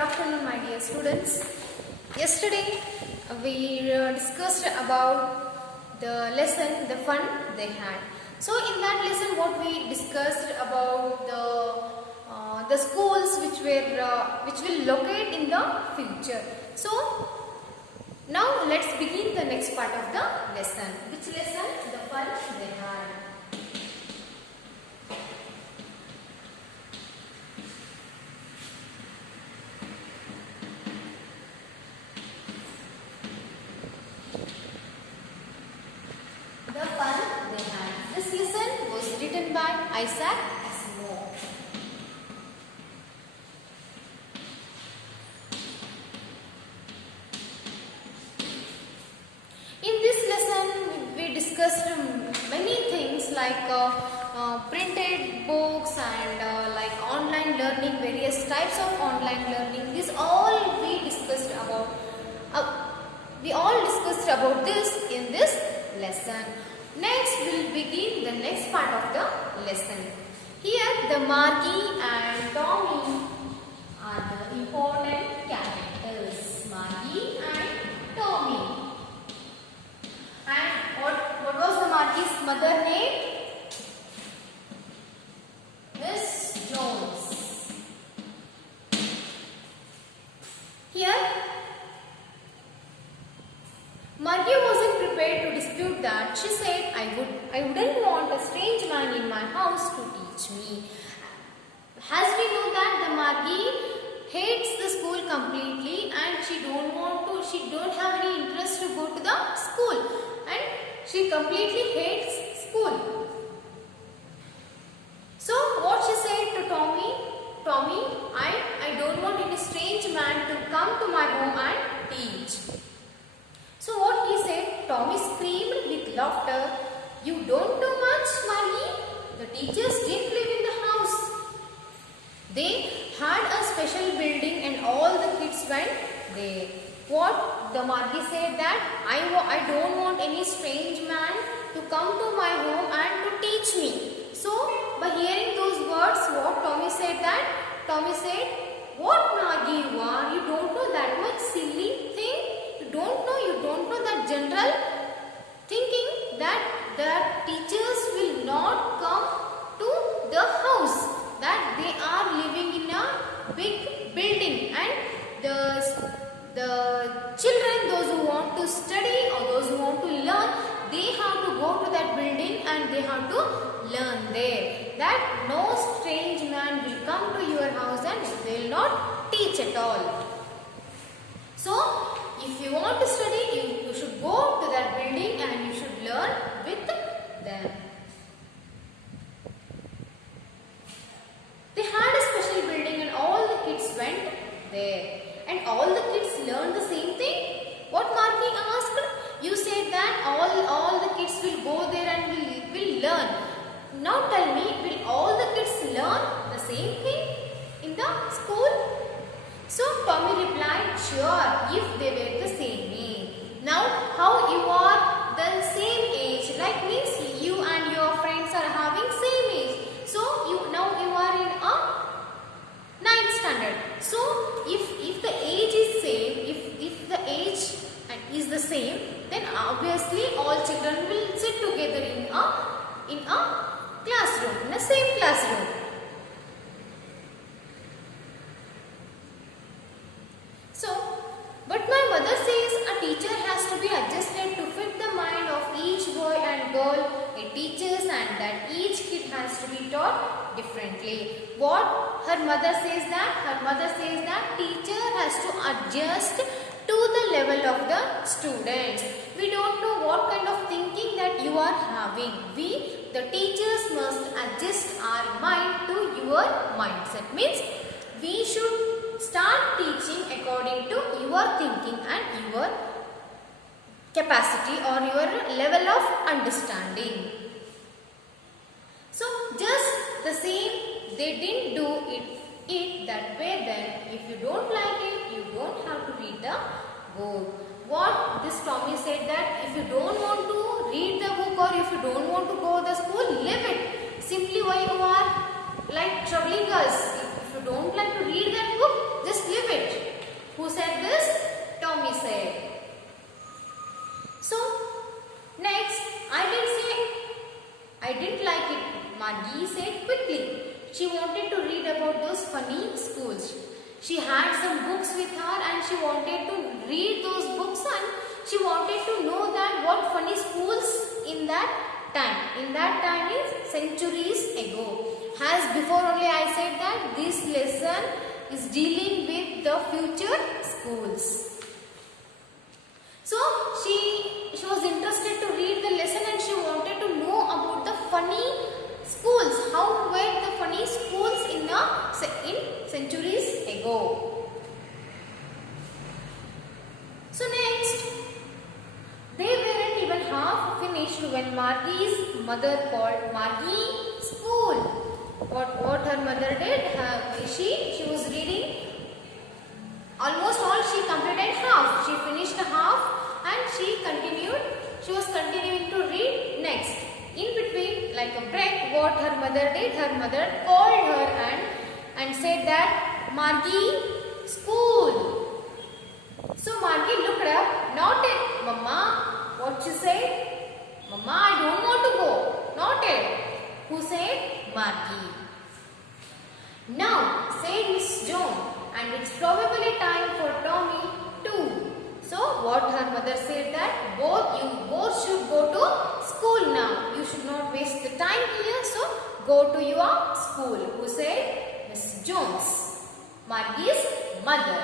afternoon, my dear students. Yesterday we discussed about the lesson, the fun they had. So in that lesson, what we discussed about the schools which will locate in the future. So now let's begin the next part of the lesson. Which lesson? The fun they had. The fun they had. This lesson was written by Isaac Asimov. In this lesson, we discussed many things like printed books and like online learning, various types of online learning. This all we discussed about. We all discussed about this in this lesson. Next, we will begin the next part of the lesson. Here, the Margie and Tommy are the important characters. Margie and Tommy. And what was the Margie's mother name? Miss Jones. Here, Margie wasn't prepared to dispute that. She said, I wouldn't want a strange man in my house to teach me. As we know that the Margie hates the school completely and she don't have any interest to go to the school and she completely hates school. So what she said to Tommy, I don't want any strange man to come to my home and teach. So what he said, Tommy screamed with laughter, "You don't know much, Margie. The teachers didn't live in the house. They had a special building and all the kids went there." What the Margie said that, I don't want any strange man to come to my home and to teach me. So by hearing those words, what Tommy said that? Tommy said, "What Margie you are? You don't know that much silly thing? You don't know that general thinking that the teachers will not come to the house, that they are living in a big building and the children, those who want to study or those who want to learn, they have to go to that building and they have to learn there. That no strange man will come to your house and they will not teach at all. So, if you want to study, you should go to that building and you should learn with them." They had a special building and all the kids went there. And all the kids learned the same thing. What Margie asked? You said that all the kids will go there and will learn. Now tell me, will all the kids learn the same thing in the school? So Tommy replied, "Sure, if they were the same age." Now how you are the same age? Like means you and your friends are having same age. So now you are in a 9th standard. So if the age is same, if the age is the same, then obviously all children will sit together in a classroom, in the same classroom. So, but my mother says a teacher has to be adjusted to fit the mind of each boy and girl it teaches and that each kid has to be taught differently. What her mother says that? Her mother says that teacher has to adjust to the level of the students. We don't know what kind of thinking that you are having. The teachers must adjust our mind to your mindset. Means we should start teaching according to your thinking and your capacity or your level of understanding. So just the same, they didn't do it that way. Then if you don't like it, you don't have to read the book. What this Tommy said that if you don't want to read the book or if you don't want to go to the school, leave it. Simply why you are like troubling us. If you don't like to read that book, just leave it. She had some books with her and she wanted to read those books, and she wanted to know that what funny schools in that time. In that time is centuries ago. As before only I said that this lesson is dealing with the future schools. So she was interested to read the lesson and she wanted to know about the funny schools. How were the funny schools in centuries ago. So next, they weren't even half finished when Margie's mother called Margie school. What her mother did? She was reading almost all. She completed half. She finished half and she was continuing to read next. In between, like a break, what her mother did, her mother called her and said that Margie school. So Margie looked up, not it, Mama. What she said? Mama, I don't want to go. Not it. Who said? Margie. Now, said Miss Jones, and it's probably time for Tommy too. So, what her mother said that you both should go to school now. You should not waste the time here. So, go to your school. Who said? Miss Jones, Margie's mother.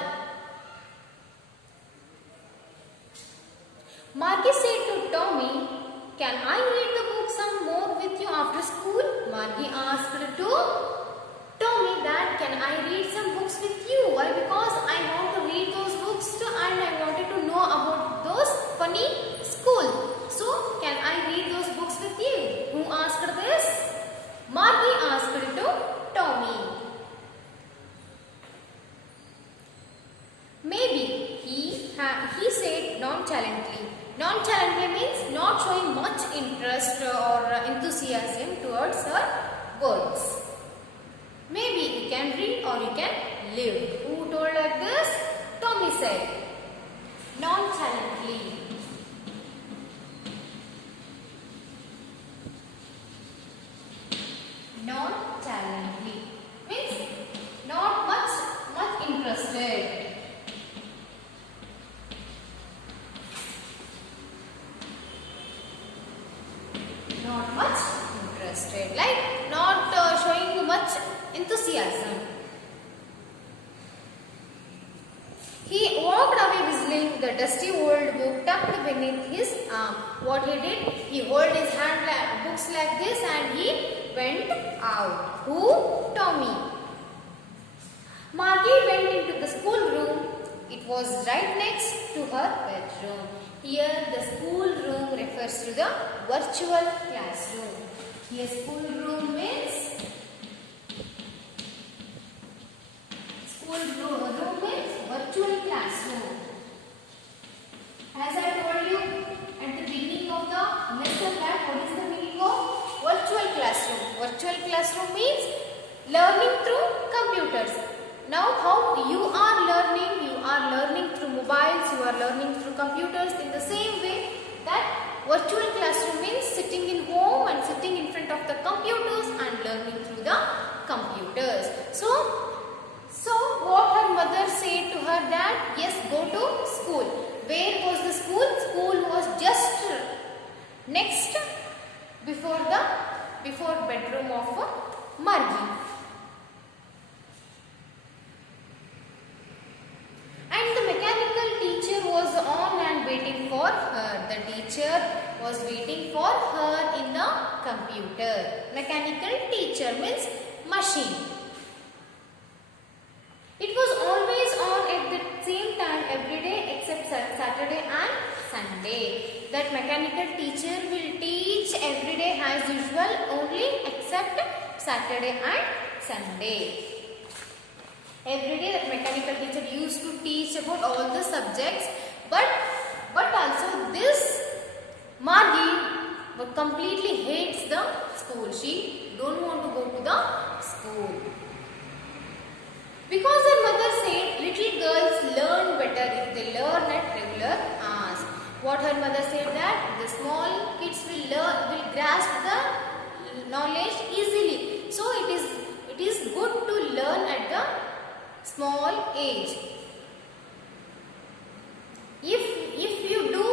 Margie said to Tommy, can I read the book some more with you after school? Margie asked to Tommy that can I read some books with you? Why? Because I want to read those books too and I wanted to know about those funny school. So can I read those books with you? Who asked this? Margie asked to Tommy. Maybe he said nonchalantly. Nonchalantly means not showing much interest or enthusiasm towards her words. Maybe you can read or you can live. Who told like this? Tommy said. Nonchalantly. Nonchalantly means not much interested. Not much interested, like not showing much enthusiasm. He walked away whistling, the dusty old book tucked beneath his arm. What he did? He held his hand books like this and he went out. Who? Tommy. Margie went into the schoolroom. It was right next to her bedroom. Here the schoolroom refers to the virtual classroom. Here schoolroom means virtual classroom. As I told you at the beginning of the lesson that what is the meaning of virtual classroom? Virtual classroom means learning through computers. Now how you are learning? You are learning through mobiles, you are learning through computers. In the same way that virtual classroom means sitting in home and sitting in front of the computers and learning through the computers. So what her mother said to her that yes, go to school. Where was the school? School was just next before bedroom of Margie. And the mechanical teacher was on and waiting for her. The teacher was waiting for her in the computer. Mechanical teacher means machine. It was always on at the same time every day except Saturday and Sunday. That mechanical teacher will teach every day as usual only except Saturday and Sunday. Every day that mechanical teacher used to teach about all the subjects, but also this Margie completely hates the school. She don't want to go to the school. Because her mother said little girls learn better if they learn at regular hours. What her mother said that the small kids will grasp the knowledge easily. So it is good to learn at the small age. If you do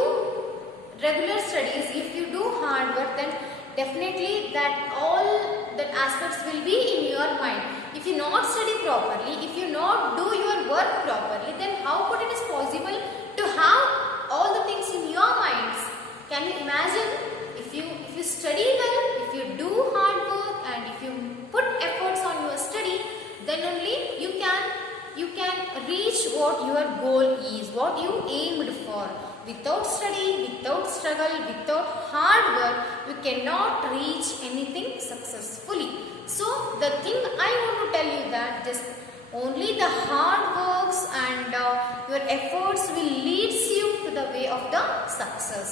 regular studies, if you do hard work, then definitely that all that aspects will be in your mind. If you not study properly, if you not do your work properly, then how could it is possible to have all the things in your minds? Can you imagine? If you study well, if you do hard work, and if you put efforts on your study, then only you can reach what your goal is, what you aimed for. Without study, without struggle, without hard work, you cannot reach anything successfully. So the thing I want to tell you that just only the hard works and your efforts will lead you to the way of the success.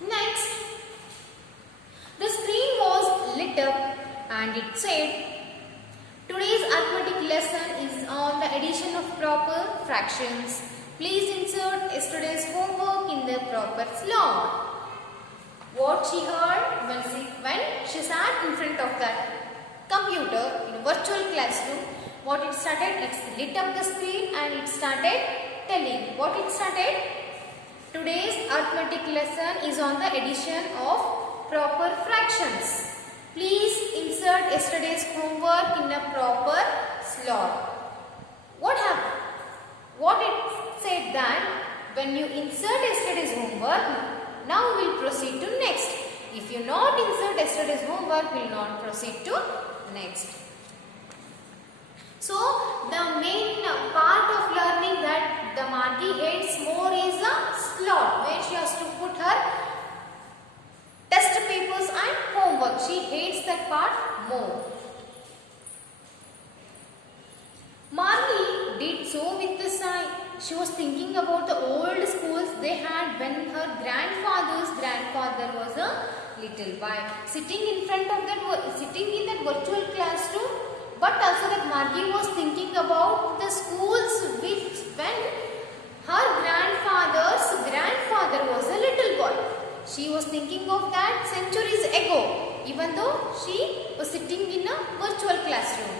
Next, the screen was lit up and it said, today's arithmetic lesson is on the addition of proper fractions. Please insert yesterday's homework in the proper slot. What she heard when she sat in front of that computer in a virtual classroom, what it started, it lit up the screen and it started telling. What it started? Today's arithmetic lesson is on the addition of proper fractions. Please insert yesterday's homework in a proper slot. What happened? What it said that when you insert yesterday's homework, now we will proceed to next. If you not insert yesterday's homework, we will not proceed to next. So the main part of learning that the Margie hates more is a slot, where she has to put her test papers and homework. She hates that part more. Margie did so with a sigh. She was thinking about the old schools they had when her grandfather was a little boy, sitting in that virtual classroom. But also that Margie was thinking about the schools which when her grandfather's grandfather was a little boy. She was thinking of that centuries ago, even though she was sitting in a virtual classroom.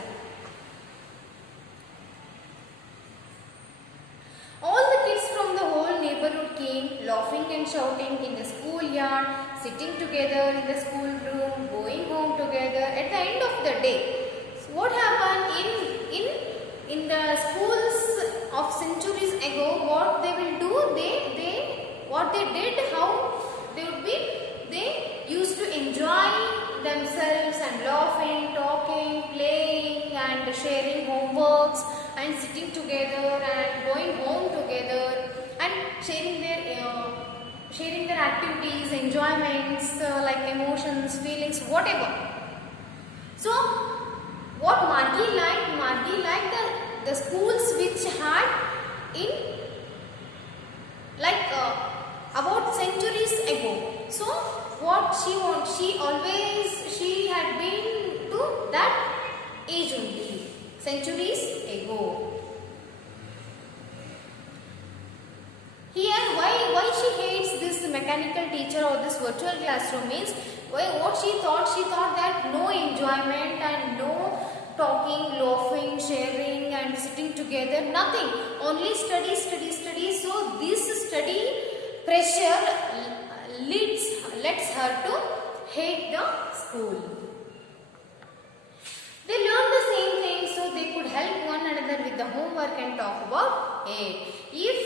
All the kids from the whole neighborhood came, laughing and shouting in the schoolyard, sitting together in the schoolroom, going home together at the end of the day. So what happened in the schools of centuries ago? What they will do? What they did? How they would be? They used to enjoy themselves and laughing, talking, playing, and sharing homeworks, and sitting together and going home together and sharing their activities, enjoyments, like emotions, feelings, whatever. So what Margie liked the schools which had in about centuries ago. So what she had been to that age only, centuries ago. Here, why she hates this mechanical teacher or this virtual classroom means, what she thought that no enjoyment and no talking, laughing, sharing and sitting together, nothing, only study. So this study pressure lets her to hate the school. They learned the same thing so they could help one another with the homework and talk about it. If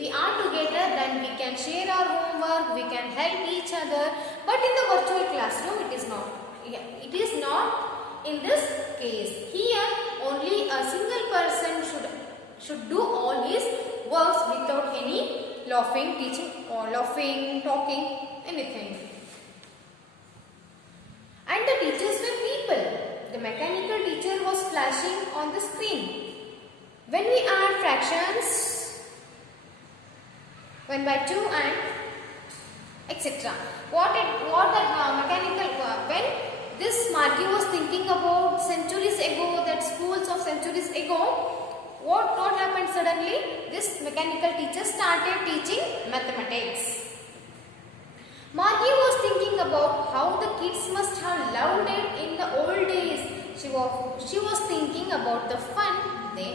we are together, then we can share our homework, we can help each other. But in the virtual classroom, it is not. It is not in this case. Here, only a single person should do all his works without any laughing, teaching or laughing, talking, anything. And the teachers were people. The mechanical teacher was flashing on the screen. When we add fractions, 1 by 2 and etc. When this Margie was thinking about centuries ago, that schools of centuries ago, what happened suddenly? This mechanical teacher started teaching mathematics. Margie was thinking about how the kids must have loved it in the old days. She was thinking about the fun they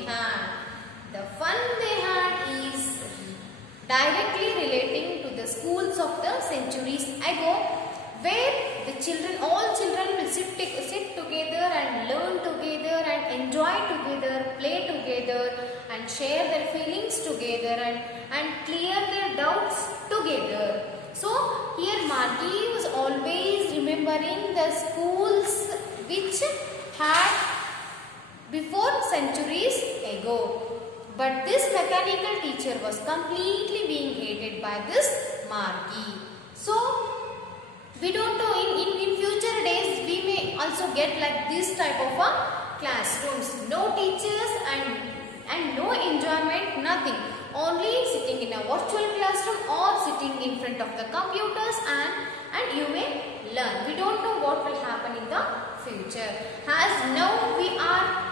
directly relating to the schools of the centuries ago, where the children, all children will sit together and learn together and enjoy together, play together and share their feelings together and clear their doubts together. So here Margie was always remembering the schools which had before centuries ago. But this mechanical teacher was completely being hated by this Margie. So we don't know, in future days we may also get like this type of a classrooms. No teachers and no enjoyment, nothing. Only sitting in a virtual classroom or sitting in front of the computers and you may learn. We don't know what will happen in the future. As now we are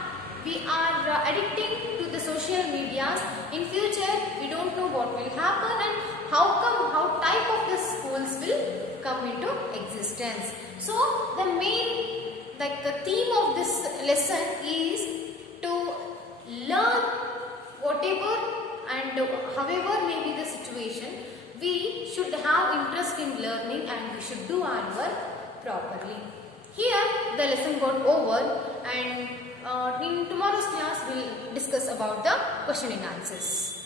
addicting to the social medias. In future we don't know what will happen and how type of the schools will come into existence. So the main, like the theme of this lesson is to learn whatever and however may be the situation, we should have interest in learning and we should do our work properly. Here the lesson got over, and in tomorrow's class we will discuss about the question and answers.